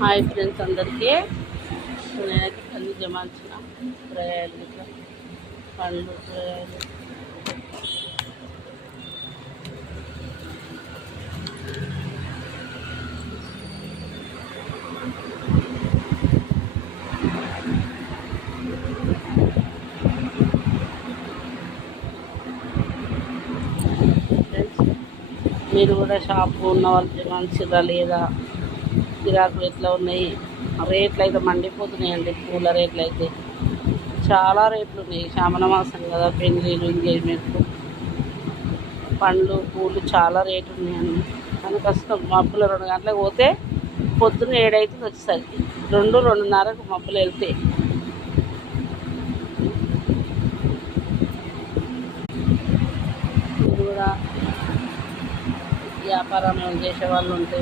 Hi friends అందరికీ. నేనైతే అన్ని జమాల్చిన కూరగాయలు ఇట్లా పండ్లు కూరగాయలు ఫ్రెండ్స్, మీరు కూడా షాపు ఉన్న వాళ్ళు జమాల్చిరా లేదా, గిరాకులు ఎట్లా ఉన్నాయి? రేట్లు అయితే మండిపోతున్నాయండి. పూల రేట్లు అయితే చాలా రేట్లు ఉన్నాయి. శ్రావణ మాసం కదా, పెళ్ళిళ్ళు ఎంగేజ్మెంట్లు, పండ్లు పూలు చాలా రేట్లు ఉన్నాయండి. కానీ కష్టం. మబ్బులు 2 గంటలకు పోతే పొద్దున్న 7 అవుతుంది వచ్చేసరికి. 2-2:30కు మబ్బులు వెళ్తే మీరు కూడా వ్యాపారం చేసే వాళ్ళు ఉంటే